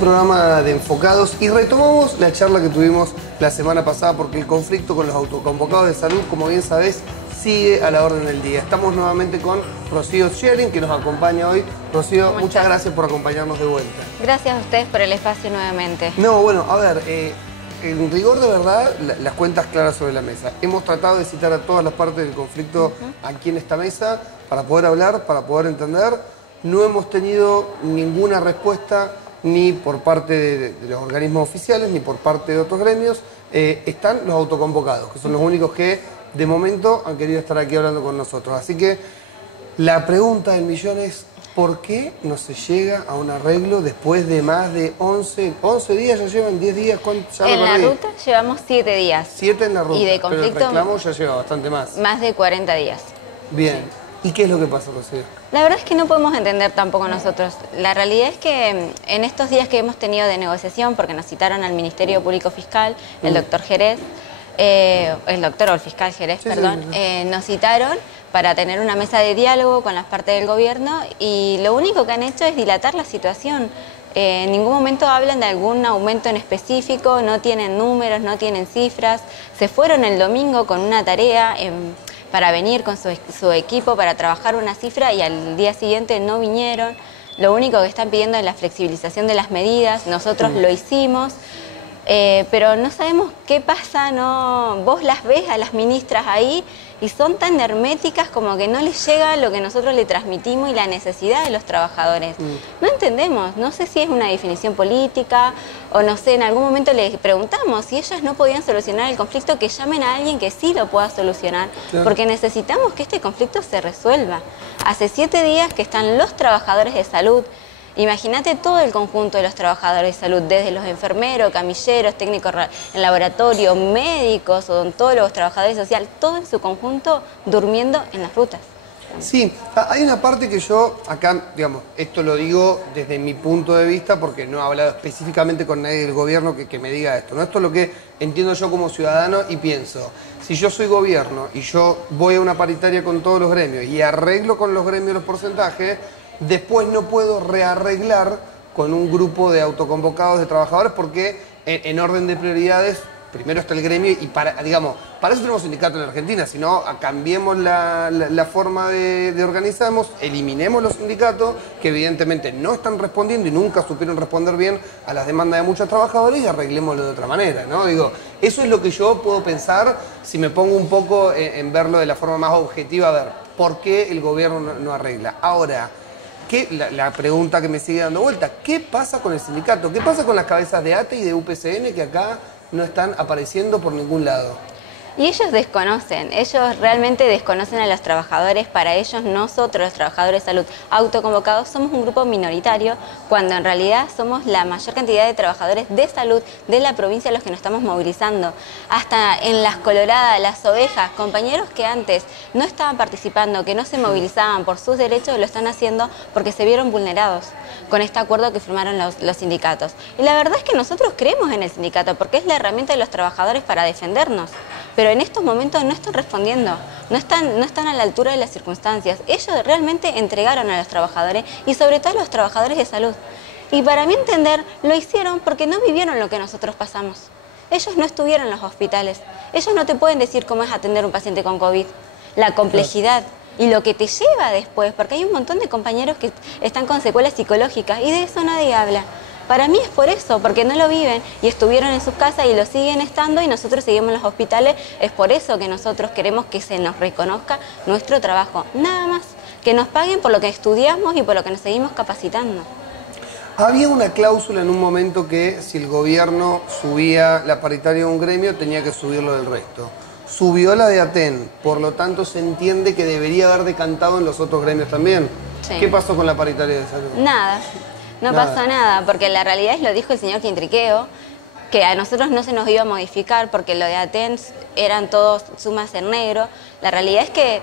programa de Enfocados y retomamos la charla que tuvimos la semana pasada porque el conflicto con los autoconvocados de salud, como bien sabés, sigue a la orden del día. Estamos nuevamente con Rocío Schering, que nos acompaña hoy. Rocío, muchas gracias por acompañarnos de vuelta. Gracias a ustedes por el espacio nuevamente. No, bueno, a ver, en rigor de verdad, las cuentas claras sobre la mesa. Hemos tratado de citar a todas las partes del conflicto aquí en esta mesa para poder hablar, para poder entender. No hemos tenido ninguna respuesta ni por parte de los organismos oficiales, ni por parte de otros gremios. Están los autoconvocados, que son los únicos que de momento han querido estar aquí hablando con nosotros. Así que la pregunta del millón es, ¿por qué no se llega a un arreglo después de más de 11 días? ¿Ya llevan 10 días? En la ruta llevamos 7 días. 7 en la ruta, y de conflicto, pero el reclamo ya lleva bastante más. Más de 40 días. Bien. Sí. ¿Y qué es lo que pasa, Rocío? La verdad es que no podemos entender tampoco nosotros. La realidad es que en estos días que hemos tenido de negociación, porque nos citaron al Ministerio Público Fiscal, el doctor Jerez, o el fiscal Jerez, perdón, nos citaron para tener una mesa de diálogo con las partes del gobierno y lo único que han hecho es dilatar la situación. En ningún momento hablan de algún aumento en específico, no tienen números, no tienen cifras. Se fueron el domingo con una tarea para venir con su equipo para trabajar una cifra y al día siguiente no vinieron. Lo único que están pidiendo es la flexibilización de las medidas, nosotros lo hicimos, pero no sabemos qué pasa, vos las ves a las ministras ahí y son tan herméticas como que no les llega lo que nosotros le transmitimos y la necesidad de los trabajadores. No entendemos, no sé si es una definición política o no sé, en algún momento les preguntamos si ellas no podían solucionar el conflicto, que llamen a alguien que sí lo pueda solucionar, porque necesitamos que este conflicto se resuelva. Hace 7 días que están los trabajadores de salud. Imagínate todo el conjunto de los trabajadores de salud, desde los enfermeros, camilleros, técnicos en laboratorio, médicos, odontólogos, trabajadores sociales, todo en su conjunto durmiendo en las rutas. Sí, hay una parte que yo acá, digamos, esto lo digo desde mi punto de vista porque no he hablado específicamente con nadie del gobierno que me diga esto, ¿no? Esto es lo que entiendo yo como ciudadano y pienso, si yo soy gobierno y yo voy a una paritaria con todos los gremios y arreglo con los gremios los porcentajes, después no puedo rearreglar con un grupo de autoconvocados de trabajadores porque en orden de prioridades primero está el gremio y para eso tenemos sindicato en Argentina, si no cambiemos la forma de organizarnos, eliminemos los sindicatos que evidentemente no están respondiendo y nunca supieron responder bien a las demandas de muchos trabajadores y arreglémoslo de otra manera, ¿no? Digo, eso es lo que yo puedo pensar si me pongo un poco en verlo de la forma más objetiva, a ver, ¿por qué el gobierno no arregla? Ahora, la pregunta que me sigue dando vuelta, ¿qué pasa con el sindicato? ¿Qué pasa con las cabezas de ATE y de UPCN que acá no están apareciendo por ningún lado? Y ellos desconocen, ellos realmente desconocen a los trabajadores. Para ellos, nosotros, los trabajadores de salud autoconvocados, somos un grupo minoritario, cuando en realidad somos la mayor cantidad de trabajadores de salud de la provincia los que nos estamos movilizando. Hasta en Las Coloradas, Las Ovejas, compañeros que antes no estaban participando, que no se movilizaban por sus derechos, lo están haciendo porque se vieron vulnerados con este acuerdo que firmaron los sindicatos. Y la verdad es que nosotros creemos en el sindicato porque es la herramienta de los trabajadores para defendernos. Pero en estos momentos no están respondiendo, no están a la altura de las circunstancias. Ellos realmente entregaron a los trabajadores y sobre todo a los trabajadores de salud. Y para mi entender, lo hicieron porque no vivieron lo que nosotros pasamos. Ellos no estuvieron en los hospitales. Ellos no te pueden decir cómo es atender a un paciente con COVID, la complejidad y lo que te lleva después, porque hay un montón de compañeros que están con secuelas psicológicas y de eso nadie habla. Para mí es por eso, porque no lo viven y estuvieron en sus casas y lo siguen estando y nosotros seguimos en los hospitales. Es por eso que nosotros queremos que se nos reconozca nuestro trabajo. Nada más, que nos paguen por lo que estudiamos y por lo que nos seguimos capacitando. Había una cláusula en un momento que si el gobierno subía la paritaria de un gremio tenía que subirlo del resto. Subió la de ATEN, por lo tanto se entiende que debería haber decantado en los otros gremios también. Sí. ¿Qué pasó con la paritaria de salud? Nada. No pasó nada, porque la realidad es, lo dijo el señor Quintriqueo, que a nosotros no se nos iba a modificar porque lo de ATEN eran todos sumas en negro. La realidad es que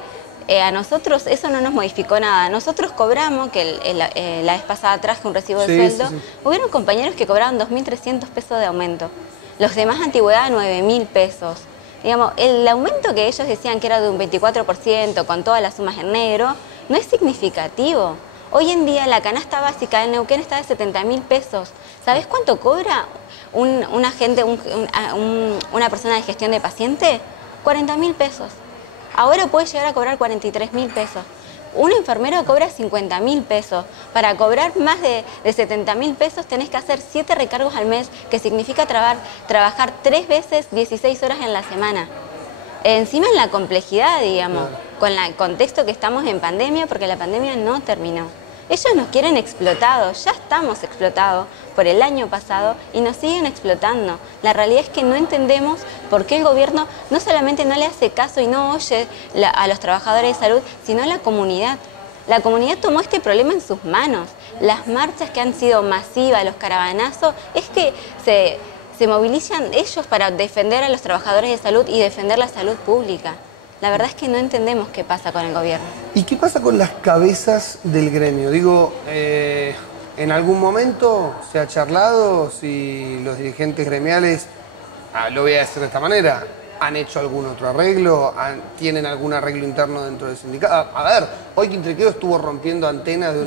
a nosotros eso no nos modificó nada. Nosotros cobramos, que la vez pasada traje un recibo de sueldo, hubieron compañeros que cobraban 2.300 pesos de aumento. Los demás antigüedad 9.000 pesos. Digamos, el aumento que ellos decían que era de un 24% con todas las sumas en negro, no es significativo. Hoy en día la canasta básica en Neuquén está de 70.000 pesos. ¿Sabés cuánto cobra una persona de gestión de paciente? 40.000 pesos. Ahora puede llegar a cobrar 43.000 pesos. Un enfermero cobra 50.000 pesos. Para cobrar más de 70.000 pesos tenés que hacer 7 recargos al mes, que significa trabajar 3 veces 16 horas en la semana. Encima en la complejidad, digamos, con el contexto que estamos en pandemia, porque la pandemia no terminó. Ellos nos quieren explotados, ya estamos explotados por el año pasado y nos siguen explotando. La realidad es que no entendemos por qué el gobierno no solamente no le hace caso y no oye a los trabajadores de salud, sino a la comunidad. La comunidad tomó este problema en sus manos. Las marchas que han sido masivas, los caravanazos, es que se movilizan ellos para defender a los trabajadores de salud y defender la salud pública. La verdad es que no entendemos qué pasa con el gobierno. ¿Y qué pasa con las cabezas del gremio? Digo, ¿en algún momento se ha charlado si los dirigentes gremiales, lo voy a decir de esta manera, han hecho algún otro arreglo? ¿Tienen algún arreglo interno dentro del sindicato? A ver, hoy Quintrequeo estuvo rompiendo antenas de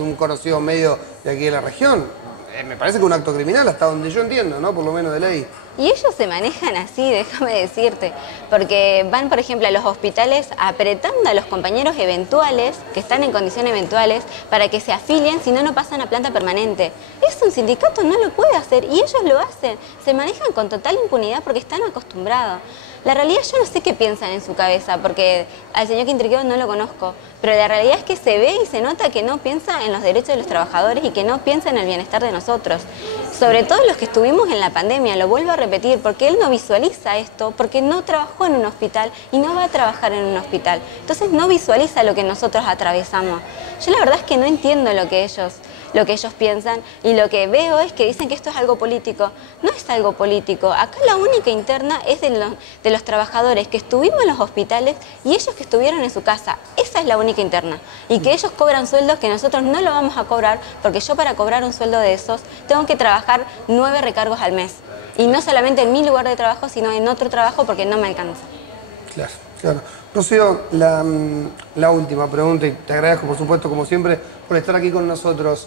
un conocido medio de aquí de la región. Me parece que un acto criminal, hasta donde yo entiendo, ¿no? Por lo menos de ley. Y ellos se manejan así, déjame decirte, porque van, por ejemplo, a los hospitales apretando a los compañeros eventuales, que están en condiciones eventuales, para que se afilien, si no, no pasan a planta permanente. Eso un sindicato no lo puede hacer y ellos lo hacen. Se manejan con total impunidad porque están acostumbrados. La realidad yo no sé qué piensan en su cabeza, porque al señor Quintrequeo no lo conozco, pero la realidad es que se ve y se nota que no piensa en los derechos de los trabajadores y que no piensa en el bienestar de nosotros. Sobre todo los que estuvimos en la pandemia, lo vuelvo a repetir, porque él no visualiza esto, porque no trabajó en un hospital y no va a trabajar en un hospital. Entonces no visualiza lo que nosotros atravesamos. Yo la verdad es que no entiendo lo que ellos piensan, y lo que veo es que dicen que esto es algo político. No es algo político. Acá la única interna es de los trabajadores que estuvimos en los hospitales y ellos que estuvieron en su casa. Esa es la única interna. Y que ellos cobran sueldos que nosotros no lo vamos a cobrar, porque yo para cobrar un sueldo de esos tengo que trabajar 9 recargos al mes. Y no solamente en mi lugar de trabajo, sino en otro trabajo porque no me alcanza. Claro, claro. Rocío, la última pregunta, y te agradezco por supuesto como siempre por estar aquí con nosotros.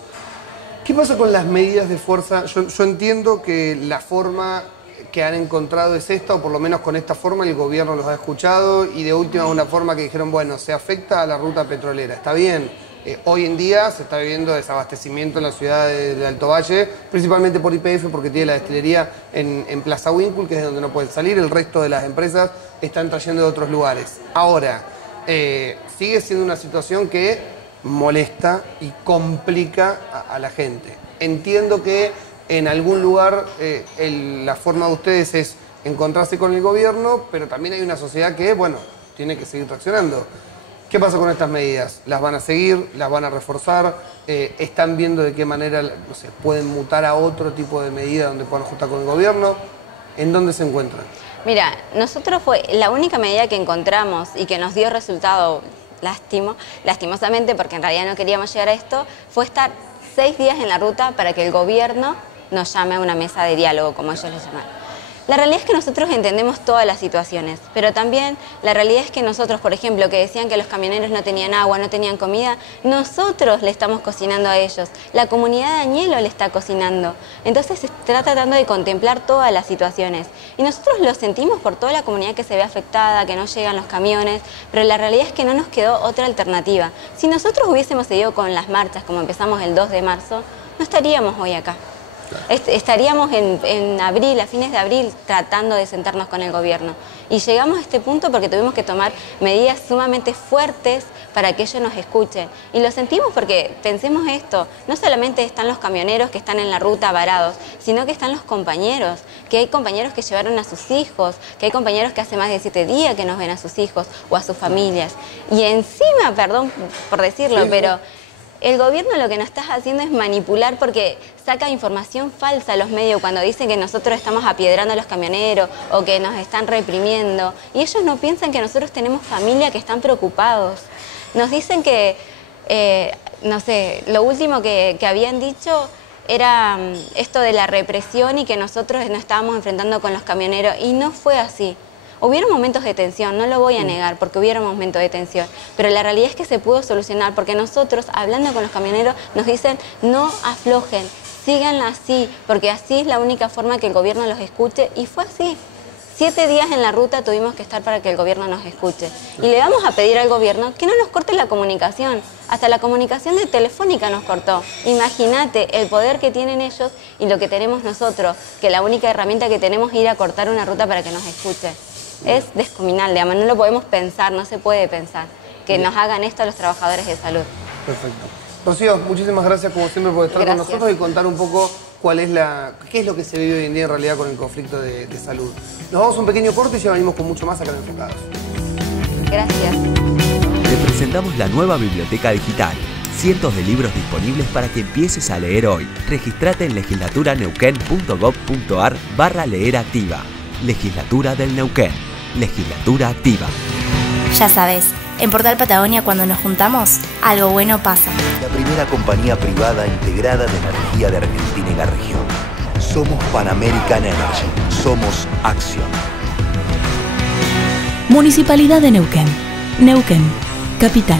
¿Qué pasa con las medidas de fuerza? Yo entiendo que la forma que han encontrado es esta, o por lo menos con esta forma el gobierno los ha escuchado, y de última una forma que dijeron, bueno, se afecta a la ruta petrolera. Está bien, hoy en día se está viviendo desabastecimiento en la ciudad de Alto Valle, principalmente por YPF, porque tiene la destilería en Plaza Winkle, que es de donde no pueden salir. El resto de las empresas están trayendo de otros lugares. Ahora, sigue siendo una situación que molesta y complica a la gente. Entiendo que en algún lugar la forma de ustedes es encontrarse con el gobierno, pero también hay una sociedad que, bueno, tiene que seguir traccionando. ¿Qué pasa con estas medidas? ¿Las van a seguir? ¿Las van a reforzar? ¿Están viendo de qué manera, no sé, pueden mutar a otro tipo de medida donde puedan ajustar con el gobierno? ¿En dónde se encuentran? Mira, nosotros fue la única medida que encontramos y que nos dio resultado lastimosamente, porque en realidad no queríamos llegar a esto, fue estar 6 días en la ruta para que el gobierno nos llame a una mesa de diálogo, como ellos le llaman. La realidad es que nosotros entendemos todas las situaciones, pero también la realidad es que nosotros, por ejemplo, que decían que los camioneros no tenían agua, no tenían comida, nosotros le estamos cocinando a ellos, la comunidad de Añelo le está cocinando. Entonces se está tratando de contemplar todas las situaciones. Y nosotros lo sentimos por toda la comunidad que se ve afectada, que no llegan los camiones, pero la realidad es que no nos quedó otra alternativa. Si nosotros hubiésemos seguido con las marchas, como empezamos el 2 de marzo, no estaríamos hoy acá. Estaríamos en abril, a fines de abril, tratando de sentarnos con el gobierno. Y llegamos a este punto porque tuvimos que tomar medidas sumamente fuertes para que ellos nos escuchen. Y lo sentimos porque, pensemos esto, no solamente están los camioneros que están en la ruta varados, sino que están los compañeros, que hay compañeros que llevaron a sus hijos, que hay compañeros que hace más de 7 días que nos ven a sus hijos o a sus familias. Y encima, perdón por decirlo, sí, pero el gobierno lo que nos está haciendo es manipular, porque saca información falsa a los medios cuando dicen que nosotros estamos apiedrando a los camioneros o que nos están reprimiendo. Y ellos no piensan que nosotros tenemos familia, que están preocupados. Nos dicen que, no sé, lo último que habían dicho era esto de la represión y que nosotros nos estábamos enfrentando con los camioneros. Y no fue así. Hubieron momentos de tensión, no lo voy a negar, porque hubieron momentos de tensión, pero la realidad es que se pudo solucionar, porque nosotros, hablando con los camioneros, nos dicen no aflojen, sigan así, porque así es la única forma que el gobierno los escuche, y fue así. 7 días en la ruta tuvimos que estar para que el gobierno nos escuche. Y le vamos a pedir al gobierno que no nos corte la comunicación. Hasta la comunicación de Telefónica nos cortó. Imagínate el poder que tienen ellos y lo que tenemos nosotros, que la única herramienta que tenemos es ir a cortar una ruta para que nos escuche. Es descomunal, digamos, no lo podemos pensar, no se puede pensar que nos hagan esto a los trabajadores de salud. Perfecto. Rocío, muchísimas gracias como siempre por estar con nosotros y contar un poco qué es lo que se vive hoy en día en realidad con el conflicto de salud. Nos vamos a un pequeño corte y ya venimos con mucho más acá en Enfocados. Gracias. Te presentamos la nueva biblioteca digital. Cientos de libros disponibles para que empieces a leer hoy. Regístrate en legislaturaneuquén.gov.ar/leer activa. Legislatura del Neuquén. Legislatura activa. Ya sabes, en Portal Patagonia cuando nos juntamos, algo bueno pasa. La primera compañía privada integrada de energía de Argentina y la región. Somos Pan American Energy. Somos Acción. Municipalidad de Neuquén. Neuquén, capital.